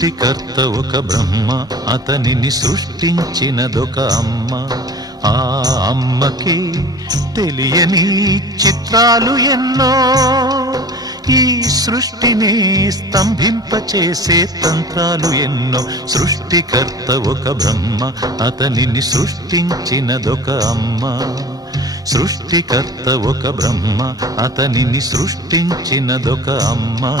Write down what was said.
సృష్టికర్త ఒక బ్రహ్మ, అతనిని సృష్టించినదొక అమ్మ. ఆ అమ్మకి తెలియని చిత్రాలు ఎన్నో, ఈ సృష్టిని స్తంభింపచేసే తంత్రాలు ఎన్నో. సృష్టికర్త ఒక బ్రహ్మ, అతనిని సృష్టించినదొక అమ్మ. సృష్టికర్త ఒక బ్రహ్మ, అతనిని సృష్టించినదొక అమ్మ.